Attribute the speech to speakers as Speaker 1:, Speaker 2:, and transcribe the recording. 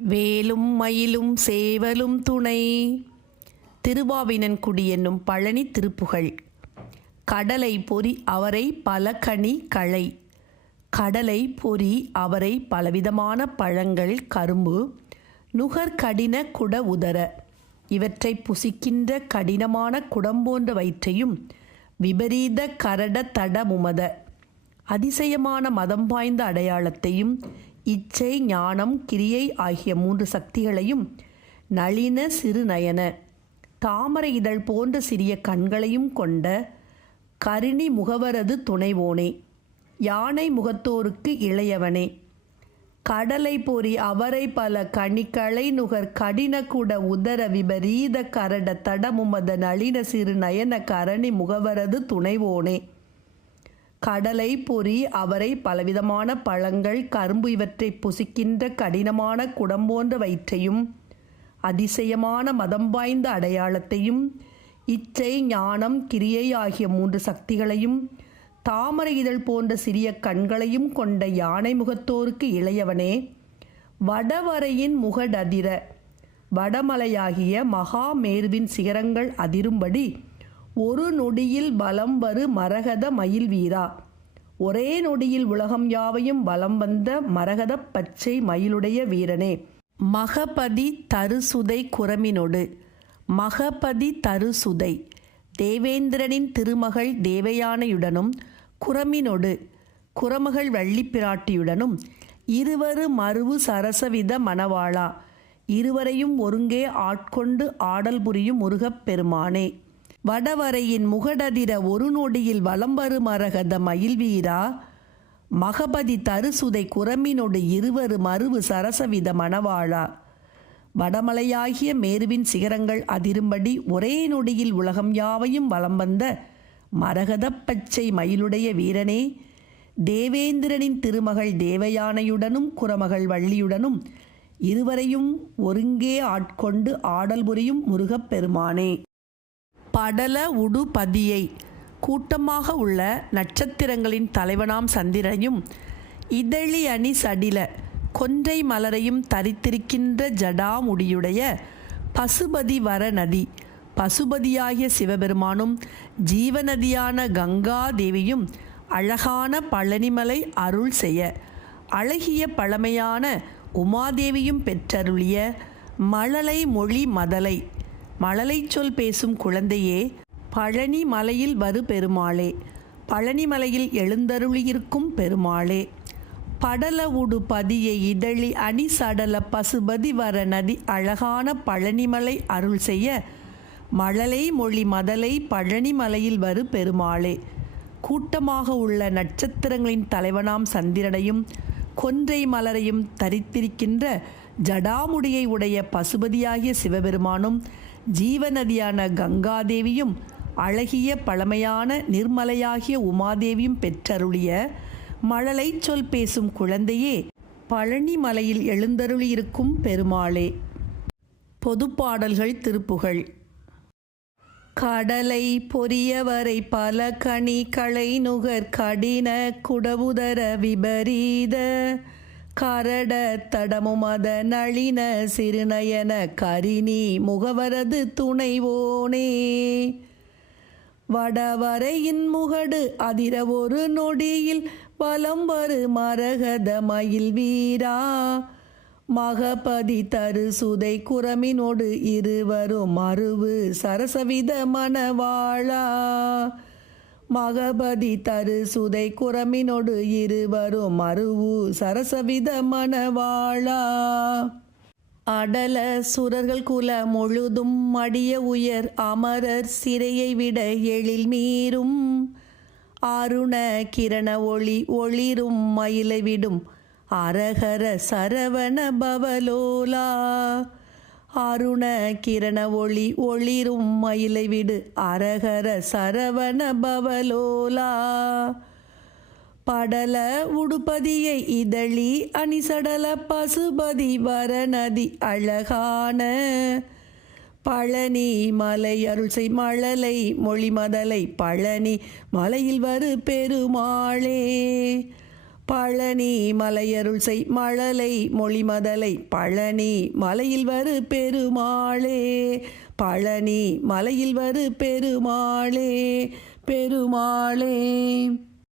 Speaker 1: வேலும் மயிலும் சேவலும் துணை. திருவாவினன்குடி என்னும் பழனி திருப்புகழ். கடலை பொறி அவரை பலகனி களை கடலை பொறி அவரை பலவிதமான பழங்கள் கரும்பு. நுகர் கடின குட உதர. இவற்றை புசிக்கின்ற கடினமான குடம் போன்ற வயிற்றையும் விபரீத கரட தடமுமத அதிசயமான மதம் வாய்ந்த அடையாளத்தையும் இச்சை ஞானம் கிரியை ஆகிய மூன்று சக்திகளையும் நளின சிறுநயன தாமரை இதழ் போன்ற சிறிய கண்களையும் கொண்ட கரிணி முகவரது துணைவோனே யானை முகத்தோருக்கு இளையவனே. கடலை பொறி அவரை பல கணிக்கலை நுகர் கடினகுட உதர விபரீத கரட தடமுமத நளின சிறு நயன கரணி முகவரது துணைவோனே. கடலை பொறி அவரை பலவிதமான பழங்கள் கரும்பு இவற்றை புசிக்கின்ற கடினமான குடம் போன்ற வயிற்றையும் அதிசயமான மதம் வாய்ந்த அடையாளத்தையும் இச்சை ஞானம் கிரியை ஆகிய மூன்று சக்திகளையும் தாமரை இதழ் போன்ற சிறிய கண்களையும் கொண்ட யானை முகத்தோருக்கு இளையவனே வடவரையின் முகடதிர வடமலையாகிய மகாமேருவின் சிகரங்கள் அதிரும்படி ஒரு நொடியில் பலம் வரு மரகத மயில் வீரா ஒரே நொடியில் உலகம் யாவையும் பலம் வந்த மரகத பச்சை மயிலுடைய வீரனே. மகபதி தருசுதை குரமினொடு. மகபதி தருசுதை. தேவேந்திரனின் திருமகள் தேவயானையுடனும் குரமினொடு. குரமகள் வள்ளிப்பிராட்டியுடனும் இருவரு மருவு சரசவித மணவாளா. இருவரையும் ஒருங்கே ஆட்கொண்டு ஆடல் புரியும் முருகப் பெருமானே. வடவரையின் முகடதிர ஒரு நொடியில் வலம்பரு மரகத மயில்வீரா. மகபதி தருசுதை குரமினொடு இருவரு மருவு சரசவித மணவாழா வடமலையாகிய மேருவின் சிகரங்கள் அதிரும்படி ஒரே நொடியில் உலகம் யாவையும் வலம் வந்த மரகதப் பச்சை மயிலுடைய வீரனே. தேவேந்திரனின் திருமகள் தேவயானையுடனும் குரமகள் வள்ளியுடனும் இருவரையும் ஒருங்கே ஆட்கொண்டு ஆடல் புரியும் முருகப் பெருமானே. படல உடுபதியை. கூட்டமாக உள்ள நட்சத்திரங்களின் தலைவனாம் சந்திரனையும் இதழி அணி சடில கொன்றை மலரையும் தரித்திருக்கின்ற ஜடாமுடியுடைய பசுபதி வர நதி பசுபதியாகிய சிவபெருமானும் ஜீவநதியான கங்கா தேவியும் அழகான பழனிமலை அருள் செய்ய அழகிய பழமையான உமாதேவியும் பெற்றருளிய மழலை மொழி மதலை மழலை சொல் பேசும் குழந்தையே பழனி மலையில் வரு பெருமாளே. பழனி மலையில் எழுந்தருளியிருக்கும் பெருமாளே. படல உடு பதியை இதழி அணி சடல பசுபதி வர நதி அழகான பழனிமலை அருள் செய்ய மழலை மொழி மதலை பழனிமலையில் வரு பெருமாளே. கூட்டமாக உள்ள நட்சத்திரங்களின் தலைவனாம் சந்திரனையும் கொன்றை மலரையும் தரித்திருக்கின்ற ஜடாமுடியை உடைய பசுபதியாகிய சிவபெருமானும் ஜீவநதியான கங்காதேவியும் அழகிய பழமையான நிர்மலையாகிய உமாதேவியும் பெற்றருளிய மழலை சொல் பேசும் குழந்தையே பழனி மலையில் எழுந்தருளியிருக்கும் பெருமாளே. பொதுப்பாடல்கள் திருப்புகழ் கடலை பொரியவரை பல கனி களை நுகர் கடின குடவுதர விபரீத கரட தடமுமத நளின சிறுநயன கரிணி முகவரது துணைவோனே. வடவரையின் முகடு அதிர ஒரு நொடியில் வலம் வரு மரகத மயில் வீரா. மகபதி தரு சுதை குரமினோடு இருவரும் மருவு சரசவித மணவாளா. மகபதி தரு சுதை குரமினோடு இருவரும் மறுவு சரசவித மணவாளா. அடல சுரர்கள் குல முழுதும் மடிய உயர் அமரர் சிறையை விட எழில் மீறும். அருண கிரண ஒளி ஒளிரும் மயிலை விடும். அரகர சரவண பவலோலா. அருண கிரண ஒளி ஒளிரும் மயிலை விடு. அரகர சரவண பவலோலா. படல உடுபதியை இதழி அணிசடல பசுபதி வரநதி அழகான. பழனி மலை அருள்சை மழலை மொழி மதலை பழனி மலையில் வரு பெருமாளே. பழனி மலையருள் செய் மழலை மொழிமதலை பழனி மலையில் வரு பெருமாளே. பழனி மலையில் வரு பெருமாளே பெருமாளே.